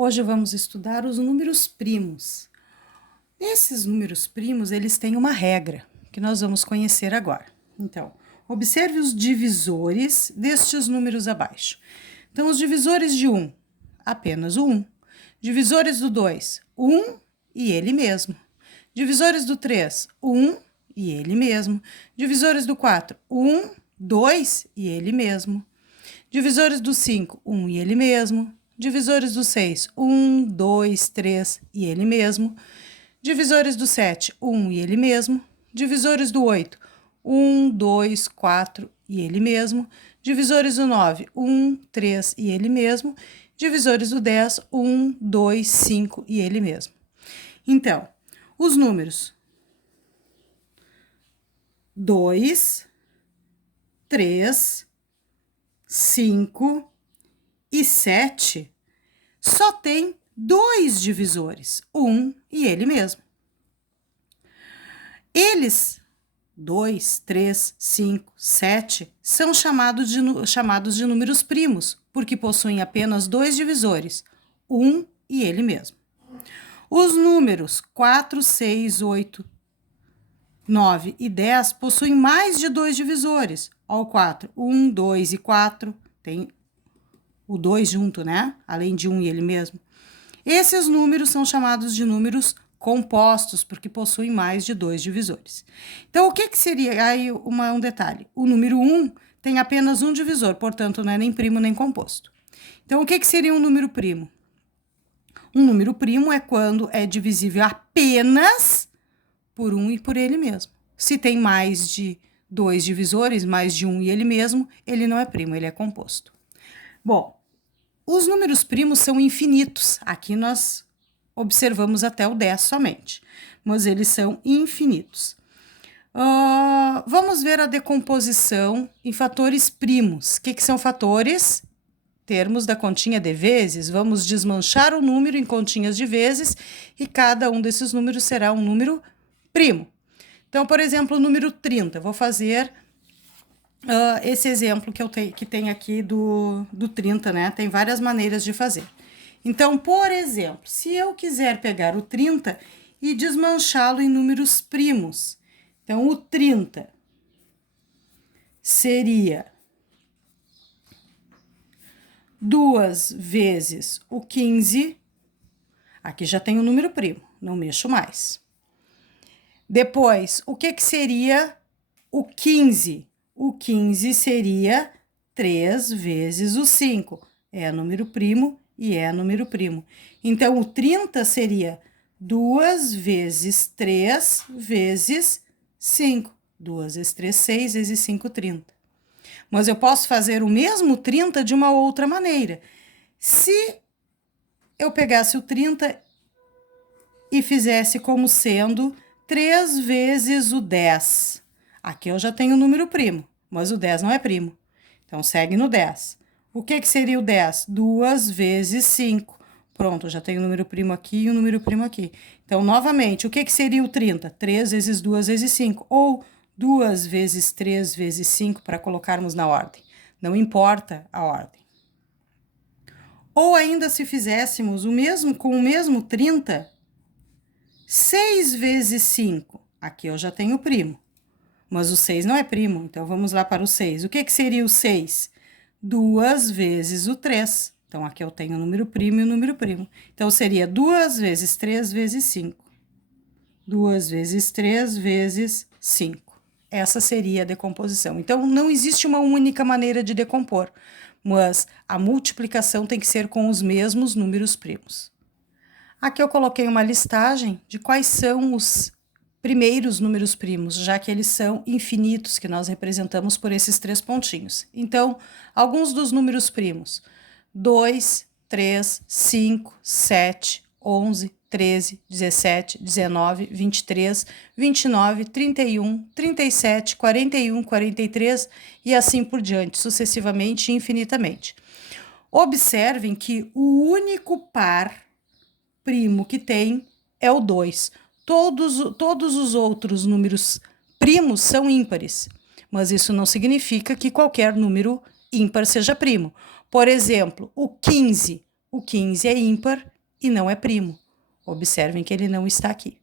Hoje vamos estudar os números primos. Esses números primos, eles têm uma regra que nós vamos conhecer agora. Então, observe os divisores destes números abaixo. Então, os divisores de 1, apenas o 1. Divisores do 2, 1 e ele mesmo. Divisores do 3, 1 e ele mesmo. Divisores do 4, 1, 2 e ele mesmo. Divisores do 5, 1 e ele mesmo. Divisores do 6, 1, 2, 3 e ele mesmo. Divisores do 7, 1 e ele mesmo. Divisores do 8, 1, 2, 4 e ele mesmo. Divisores do 9, 1, 3 e ele mesmo. Divisores do 10, 1, 2, 5 e ele mesmo. Então, os números 2, 3, 5 e 7 só tem dois divisores, 1 e ele mesmo. Eles, 2, 3, 5, 7, são chamados de números primos, porque possuem apenas dois divisores, 1 e ele mesmo. Os números 4, 6, 8, 9 e 10 possuem mais de dois divisores. Ó, o 4, 1, 2 e 4, tem o 2 junto, né? Além de 1 e ele mesmo. Esses números são chamados de números compostos, porque possuem mais de dois divisores. Então, o que seria? Aí, um detalhe. O número 1 tem apenas um divisor, portanto, não é nem primo nem composto. Então, o que seria um número primo? Um número primo é quando é divisível apenas por 1 e por ele mesmo. Se tem mais de dois divisores, mais de 1 e ele mesmo, ele não é primo, ele é composto. Bom, os números primos são infinitos. Aqui nós observamos até o 10 somente, mas eles são infinitos. Vamos ver a decomposição em fatores primos. O que são fatores? Termos da continha de vezes. Vamos desmanchar o número em continhas de vezes e cada um desses números será um número primo. Então, por exemplo, o número 30. Vou fazer esse exemplo que tem aqui do 30, né? Tem várias maneiras de fazer. Então, por exemplo, se eu quiser pegar o 30 e desmanchá-lo em números primos, então o 30 seria 2 vezes o 15, aqui já tem o número primo, não mexo mais. Depois, o que seria o 15? O 15 seria 3 vezes o 5, é número primo e é número primo. Então, o 30 seria 2 vezes 3 vezes 5. 2 vezes 3, 6 vezes 5, 30. Mas eu posso fazer o mesmo 30 de uma outra maneira. Se eu pegasse o 30 e fizesse como sendo 3 vezes o 10. Aqui eu já tenho o número primo, mas o 10 não é primo. Então, segue no 10. O que seria o 10? 2 vezes 5. Pronto, já tenho o número primo aqui e o número primo aqui. Então, novamente, o que seria o 30? 3 vezes 2 vezes 5. Ou 2 vezes 3 vezes 5 para colocarmos na ordem. Não importa a ordem. Ou ainda se fizéssemos com o mesmo 30, 6 vezes 5. Aqui eu já tenho o primo. Mas o 6 não é primo, então vamos lá para o 6. O que seria o 6? 2 vezes o 3. Então, aqui eu tenho o número primo e o número primo. Então, seria 2 vezes 3 vezes 5. 2 vezes 3 vezes 5. Essa seria a decomposição. Então, não existe uma única maneira de decompor, mas a multiplicação tem que ser com os mesmos números primos. Aqui eu coloquei uma listagem de quais são os primeiros números primos, já que eles são infinitos, que nós representamos por esses 3 pontinhos. Então, alguns dos números primos: 2, 3, 5, 7, 11, 13, 17, 19, 23, 29, 31, 37, 41, 43 e assim por diante, sucessivamente e infinitamente. Observem que o único par primo que tem é o 2. Todos os outros números primos são ímpares, mas isso não significa que qualquer número ímpar seja primo. Por exemplo, o 15 O 15 é ímpar e não é primo. Observem que ele não está aqui.